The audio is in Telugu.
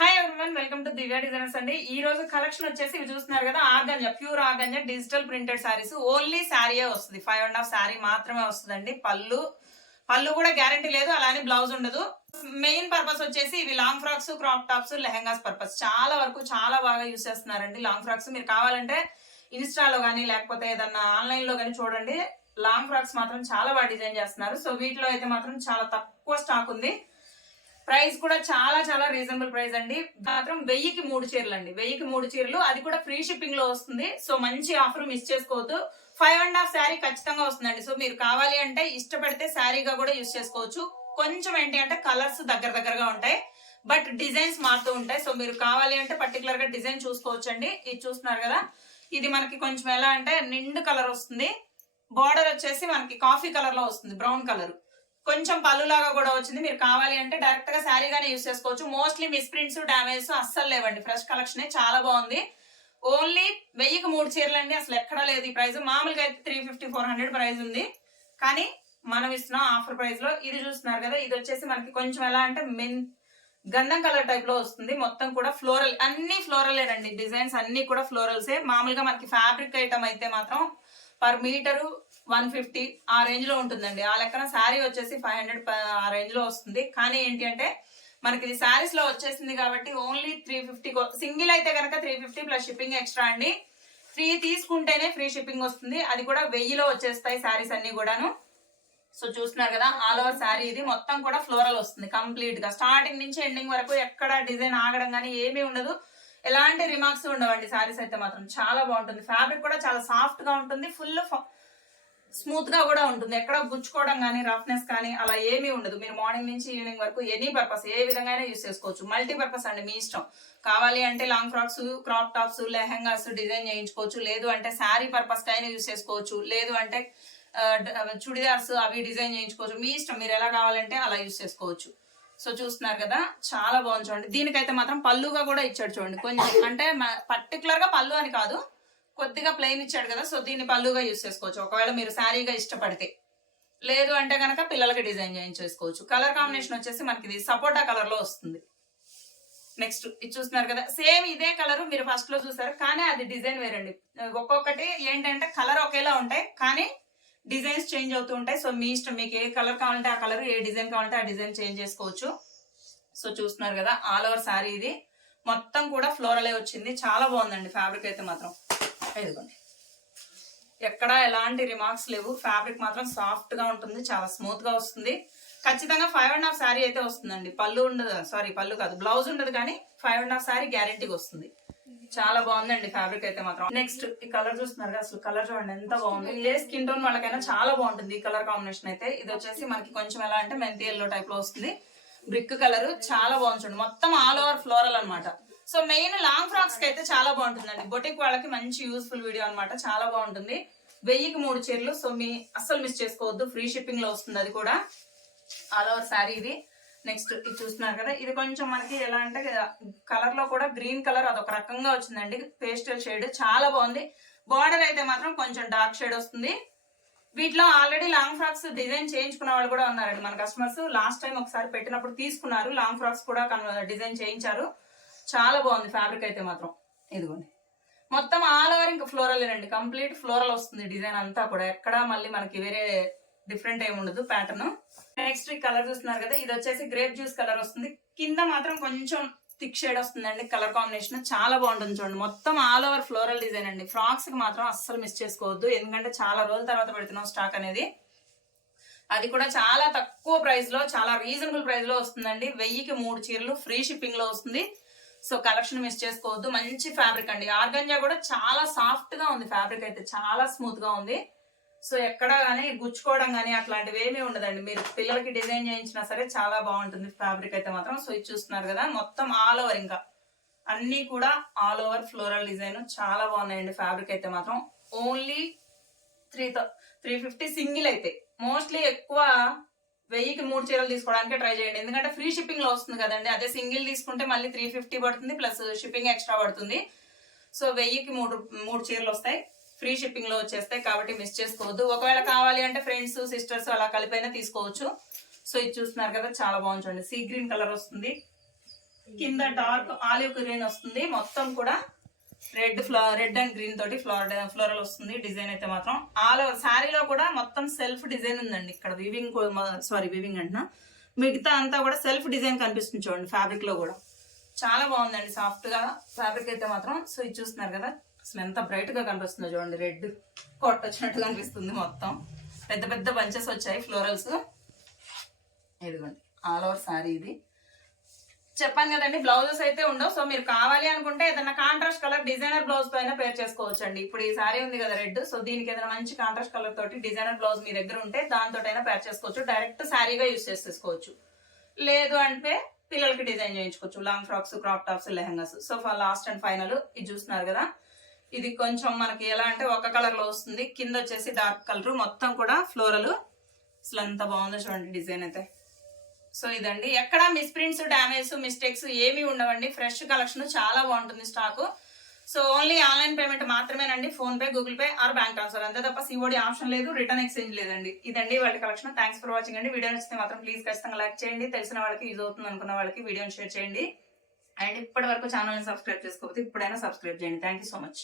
Hi everyone welcome to Divya designers అండి. ఈ రోజు కలెక్షన్ వచ్చేసి ఇవి చూస్తున్నారు కదా organza pure organza digital printed sarees only శారీయే వస్తుంది. ఫైవ్ అండ్ హాఫ్ శారీ మాత్రమే వస్తుందండి. పళ్ళు పళ్ళు కూడా గ్యారంటీ లేదు అలానే బ్లౌజ్ ఉండదు. మెయిన్ పర్పస్ వచ్చేసి ఇవి long frocks crop tops lehengas purpose చాలా వరకు చాలా బాగా యూస్ చేస్తున్నారండి. లాంగ్ ఫ్రాక్స్ మీరు కావాలంటే ఇన్స్టాలో కానీ లేకపోతే ఏదన్నా ఆన్లైన్లో కానీ చూడండి. లాంగ్ ఫ్రాక్స్ మాత్రం చాలా బాగా డిజైన్ చేస్తున్నారు. సో వీటిలో అయితే మాత్రం చాలా తక్కువ స్టాక్ ఉంది. ప్రైస్ కూడా చాలా చాలా రీజనబుల్ ప్రైస్ అండి. మాత్రం వెయ్యికి మూడు చీరలు అండి. వెయ్యికి మూడు చీరలు. అది కూడా ఫ్రీ షిప్పింగ్లో వస్తుంది. సో మంచి ఆఫర్ మిస్ చేసుకోవద్దు. ఫైవ్ అండ్ హాఫ్ శారీ ఖచ్చితంగా వస్తుందండి. సో మీరు కావాలి అంటే ఇష్టపడితే శారీగా కూడా యూస్ చేసుకోవచ్చు. కొంచెం ఏంటి అంటే కలర్స్ దగ్గర దగ్గరగా ఉంటాయి. బట్ డిజైన్స్ మారుతూ ఉంటాయి. సో మీరు కావాలి అంటే పర్టికులర్గా డిజైన్ చూసుకోవచ్చండి. ఇది చూస్తున్నారు కదా. ఇది మనకి కొంచెం ఎలా అంటే నిండు కలర్ వస్తుంది. బార్డర్ వచ్చేసి మనకి కాఫీ కలర్లో వస్తుంది. Brown colour. కొంచెం పళ్ళులాగా కూడా వచ్చింది. మీరు కావాలి అంటే డైరెక్ట్గా శారీగానే యూస్ చేసుకోవచ్చు. మోస్ట్లీ మిస్ ప్రింట్స్ డ్యామేజ్ అస్సలు లేవండి. ఫ్రెష్ కలెక్షన్ చాలా బాగుంది. ఓన్లీ వెయ్యికి మూడు చీరలు అండి. అసలు ఎక్కడా లేదు ఈ ప్రైస్ మామూలుగా అయితే three fifty four hundred price ఉంది. కానీ మనం ఇస్తున్నాం ఆఫర్ ప్రైస్లో. ఇది చూస్తున్నారు కదా ఇది వచ్చేసి మనకి కొంచెం ఎలా అంటే మెన్ గంధం కలర్ టైప్లో వస్తుంది. మొత్తం కూడా ఫ్లోరల్ అన్ని ఫ్లోరలేనండి డిజైన్స్ అన్ని కూడా ఫ్లోరల్సే మామూలుగా మనకి ఫ్యాబ్రిక్ ఐటమ్ అయితే మాత్రం పర్ మీటరు వన్ ఫిఫ్టీ ఆ రేంజ్లో ఉంటుందండి. ఆ లెక్కన శారీ వచ్చేసి ఫైవ్ హండ్రెడ్ ఆ రేంజ్లో వస్తుంది. కానీ ఏంటి అంటే మనకి ఇది శారీస్లో వచ్చేసింది కాబట్టి ఓన్లీ త్రీ ఫిఫ్టీ సింగిల్ అయితే కనుక three fifty plus shipping extra అండి. త్రీ తీసుకుంటేనే ఫ్రీ షిప్పింగ్ వస్తుంది. అది కూడా వెయ్యిలో వచ్చేస్తాయి శారీస్ అన్ని కూడాను. సో చూస్తున్నారు కదా ఆల్ ఓవర్ శారీ ఇది. మొత్తం కూడా ఫ్లోరల్ వస్తుంది కంప్లీట్గా స్టార్టింగ్ నుంచి ఎండింగ్ వరకు ఎక్కడ డిజైన్ ఆగడం కానీ ఏమీ ఉండదు. ఎలాంటి రిమార్క్స్ ఉండవండి శారీస్ అయితే మాత్రం. చాలా బాగుంటుంది. ఫ్యాబ్రిక్ కూడా చాలా సాఫ్ట్గా ఉంటుంది. ఫుల్ స్మూత్గా కూడా ఉంటుంది. ఎక్కడ గుచ్చుకోవడం కానీ రఫ్నెస్ కానీ అలా ఏమీ ఉండదు. మీరు మార్నింగ్ నుంచి ఈవినింగ్ వరకు ఎనీ పర్పస్ ఏ విధంగా యూస్ చేసుకోవచ్చు. మల్టీ పర్పస్ అండి మీ ఇష్టం. కావాలి అంటే long frocks crop tops lehengas design చేయించుకోవచ్చు. లేదు అంటే శారీ పర్పస్ కైనా యూస్ చేసుకోవచ్చు. లేదు అంటే చుడిదార్స్ అవి డిజైన్ చేయించుకోవచ్చు. మీ ఇష్టం. మీరు ఎలా కావాలంటే అలా యూస్ చేసుకోవచ్చు. సో చూస్తున్నారు కదా చాలా బాగుంది చూడండి. దీనికైతే మాత్రం పళ్ళుగా కూడా ఇచ్చాడు చూడండి. కొంచెం అంటే పర్టికులర్గా పళ్ళు అని కాదు. కొద్దిగా ప్లెయిన్ ఇచ్చాడు కదా సో దీన్ని పళ్ళుగా యూస్ చేసుకోవచ్చు. ఒకవేళ మీరు శారీగా ఇష్టపడితే. లేదు అంటే కనుక పిల్లలకి డిజైన్ చేయించేసుకోవచ్చు. కలర్ కాంబినేషన్ వచ్చేసి మనకి ఇది సపోటా కలర్లో వస్తుంది. నెక్స్ట్ ఇది చూస్తున్నారు కదా సేమ్ ఇదే కలర్ మీరు ఫస్ట్లో చూసారు కానీ అది డిజైన్ వేరండి. ఒక్కొక్కటి ఏంటంటే కలర్ ఒకేలా ఉంటాయి కానీ డిజైన్స్ చేంజ్ అవుతూ ఉంటాయి. సో మీ ఇష్టం మీకు ఏ కలర్ కావాలంటే ఆ కలర్ ఏ డిజైన్ కావాలంటే ఆ డిజైన్ చేంజ్ చేసుకోవచ్చు. సో చూస్తున్నారు కదా ఆల్ ఓవర్ శారీ ఇది. మొత్తం కూడా ఫ్లోరలే వచ్చింది. చాలా బాగుందండి ఫ్యాబ్రిక్ అయితే మాత్రం. ఇదిగోండి. ఎక్కడ ఎలాంటి రిమార్క్స్ లేవు. ఫ్యాబ్రిక్ మాత్రం సాఫ్ట్గా ఉంటుంది. చాలా స్మూత్గా వస్తుంది. ఖచ్చితంగా ఫైవ్ అండ్ హాఫ్ శారీ అయితే వస్తుందండి. పళ్ళు ఉండదు. సారీ పళ్ళు కాదు. బ్లౌజ్ ఉండదు కానీ ఫైవ్ అండ్ హాఫ్ శారీ గ్యారంటీగా వస్తుంది. చాలా బాగుందండి ఫ్యాబ్రిక్ అయితే మాత్రం. నెక్స్ట్ ఈ కలర్ చూస్తున్నారు అసలు. కలర్ చూడండి ఎంత బాగుంది. ఏ స్కిన్ టోన్ వాళ్ళకైనా చాలా బాగుంటుంది ఈ కలర్ కాంబినేషన్ అయితే. ఇది వచ్చేసి మనకి కొంచెం ఎలా అంటే మెంతి ఎల్లో టైప్లో వస్తుంది. బ్రిక్ కలర్ చాలా బాగుంది మొత్తం ఆల్ ఓవర్ ఫ్లోరల్ అనమాట సో మెయిన్ లాంగ్ ఫ్రాక్స్కి అయితే చాలా బాగుంటుందండి. బొటిక్ వాళ్ళకి మంచి యూస్ఫుల్ వీడియో అన్నమాట. చాలా బాగుంటుంది. వెయ్యికి మూడు చీరలు. సో మీ అస్సలు మిస్ చేసుకోవద్దు. ఫ్రీ షిప్పింగ్లో వస్తుంది అది కూడా. ఆల్ ఓవర్ శారీ ఇది. నెక్స్ట్ ఇది చూస్తున్నారు కదా. ఇది కొంచెం మనకి ఎలా అంటే కలర్లో కూడా గ్రీన్ కలర్ అదొక రకంగా వచ్చిందండి. పేస్టల్ షేడ్ చాలా బాగుంది. బార్డర్ అయితే మాత్రం కొంచెం డార్క్ షేడ్ వస్తుంది. వీటిలో ఆల్రెడీ లాంగ్ ఫ్రాక్స్ డిజైన్ చేయించుకున్న వాళ్ళు కూడా ఉన్నారండి మన కస్టమర్స్. లాస్ట్ టైం ఒకసారి పెట్టినప్పుడు తీసుకున్నారు. లాంగ్ ఫ్రాక్స్ కూడా డిజైన్ చేయించారు. చాలా బాగుంది ఫ్యాబ్రిక్ అయితే మాత్రం. ఇదిగోండి. మొత్తం ఆల్ ఓవర్ ఇంకా ఫ్లోరల్ అండి కంప్లీట్ ఫ్లోరల్ వస్తుంది డిజైన్ అంతా కూడా. ఎక్కడ మళ్ళీ మనకి వేరే డిఫరెంట్ ఏమి ఉండదు ప్యాటర్న్ నెక్స్ట్ ఈ కలర్ చూస్తున్నారు కదా ఇది వచ్చేసి గ్రేప్ జ్యూస్ కలర్ వస్తుంది. కింద మాత్రం కొంచెం థిక్ షేడ్ వస్తుందండి. కలర్ కాంబినేషన్ చాలా బాగుంటుంది చూడండి. మొత్తం ఆల్ ఓవర్ ఫ్లోరల్ డిజైన్ అండి. ఫ్రాక్స్కి మాత్రం అస్సలు మిస్ చేసుకోవద్దు. ఎందుకంటే చాలా రోజుల తర్వాత పెడుతున్నాం స్టాక్ అనేది. అది కూడా చాలా తక్కువ ప్రైస్లో చాలా రీజనబుల్ ప్రైస్లో వస్తుందండి. వెయ్యికి మూడు చీరలు ఫ్రీ షిప్పింగ్లో వస్తుంది. సో కలెక్షన్ మిస్ చేసుకోవద్దు. మంచి ఫ్యాబ్రిక్ అండి. ఆర్గంజా కూడా చాలా సాఫ్ట్గా ఉంది ఫ్యాబ్రిక్ అయితే. చాలా స్మూత్గా ఉంది. సో ఎక్కడ కానీ గుచ్చుకోవడం కానీ అట్లాంటివి ఏమీ ఉండదండి. మీరు పిల్లలకి డిజైన్ చేయించినా సరే చాలా బాగుంటుంది ఫ్యాబ్రిక్ అయితే మాత్రం. సో ఇది చూస్తున్నారు కదా మొత్తం ఆల్ ఓవర్ ఇంకా. అన్ని కూడా ఆల్ ఓవర్ ఫ్లోరల్ డిజైన్. చాలా బాగున్నాయండి ఫ్యాబ్రిక్ అయితే మాత్రం. Only three three fifty single అయితే. మోస్ట్లీ ఎక్కువ వెయ్యికి మూడు చీరలు తీసుకోవడానికి ట్రై చేయండి. ఎందుకంటే ఫ్రీ షిప్పింగ్లో వస్తుంది కదండి. అదే సింగిల్ తీసుకుంటే మళ్ళీ త్రీ ఫిఫ్టీ పడుతుంది ప్లస్ షిప్పింగ్ ఎక్స్ట్రా పడుతుంది. సో వెయ్యికి మూడు మూడు చీరలు వస్తాయి. ఫ్రీ షిప్పింగ్లో వచ్చేస్తాయి కాబట్టి మిస్ చేసుకోవద్దు. ఒకవేళ కావాలి అంటే ఫ్రెండ్స్ సిస్టర్స్ అలా కలిపైనా తీసుకోవచ్చు. సో ఇది చూస్తున్నారు కదా చాలా బాగుంది చూడండి. సీ గ్రీన్ కలర్ వస్తుంది. కింద డార్క్ ఆలివ్ గ్రీన్ వస్తుంది. మొత్తం కూడా రెడ్ ఫ్లో రెడ్ అండ్ గ్రీన్ తోటి ఫ్లోర్ ఫ్లోరల్ వస్తుంది డిజైన్ అయితే మాత్రం. ఆల్ ఓవర్ శారీలో కూడా మొత్తం సెల్ఫ్ డిజైన్ ఉందండి ఇక్కడ వివింగ్ సారీ వివింగ్ అంటున్నా. మిగతా అంతా కూడా సెల్ఫ్ డిజైన్ కనిపిస్తుంది చూడండి ఫ్యాబ్రిక్లో కూడా. చాలా బాగుందండి సాఫ్ట్గా ఫ్యాబ్రిక్ అయితే మాత్రం. సో ఇది చూస్తున్నారు కదా అసలు ఎంత బ్రైట్గా కనిపిస్తుందో చూడండి రెడ్ కొట్ట వచ్చినట్టు కనిపిస్తుంది మొత్తం. పెద్ద పెద్ద బంచెస్ వచ్చాయి ఫ్లోరల్స్ ఇదిగోండి ఆల్ ఓవర్ సారీ ఇది. చెప్పాను కదండి బ్లౌజెస్ అయితే ఉండవు. సో మీరు కావాలి అనుకుంటే ఏదైనా కాంట్రాస్ట్ కలర్ డిజైనర్ బ్లౌజ్ పైన పేర్ చేసుకోవచ్చు అండి ఇప్పుడు ఈ సారీ ఉంది కదా రెడ్ సో దీనికి ఏదైనా మంచి కాంట్రాస్ట్ కలర్ తోటి డిజైనర్ బ్లౌజ్ మీ దగ్గర ఉంటే దాంతో అయినా పేర్ చేసుకోవచ్చు. డైరెక్ట్ శారీగా యూజ్ చేసేసుకోవచ్చు. లేదు అంటే పిల్లలకి డిజైన్ చేయించుకోవచ్చు. Long frocks crop tops lehengas. So last and final ఇది చూస్తున్నారు కదా. ఇది కొంచెం మనకి ఎలా అంటే ఒక కలర్లో వస్తుంది. కింద వచ్చేసి డార్క్ కలర్ మొత్తం కూడా ఫ్లోరల్ అసలు అంత బాగుందో చూడండి డిజైన్ అయితే. సో ఇదండి. ఎక్కడ మిస్ప్రింట్స్ డ్యామేజ్ మిస్టేక్స్ ఏమీ ఉండవండి. ఫ్రెష్ కలెక్షన్ చాలా బాగుంటుంది stock. So only online payment మాత్రమేనండి. PhonePe Google Pay or bank transfer. అంతే తప్ప సిఓడి ఆప్షన్ లేదు రిటర్న్ ఎక్స్చేంజ్ లేదండి. ఇదండి వాళ్ళ కలెక్షన్. థ్యాంక్స్ ఫర్ వాచింగ్ అండి. వీడియో నచ్చితే మాత్రం ప్లీజ్ ఖచ్చితంగా లైక్ చేయండి. తెలిసిన వాళ్ళకి యూజ్ అవుతుంది అనుకున్న వాళ్ళకి వీడియోని షేర్ చేయండి. అండ్ ఇప్పటి వరకు ఛానల్ని సబ్స్క్రైబ్ చేసుకోకపోతే ఇప్పుడైనా సబ్స్క్రైబ్ చేయండి. Thank you so much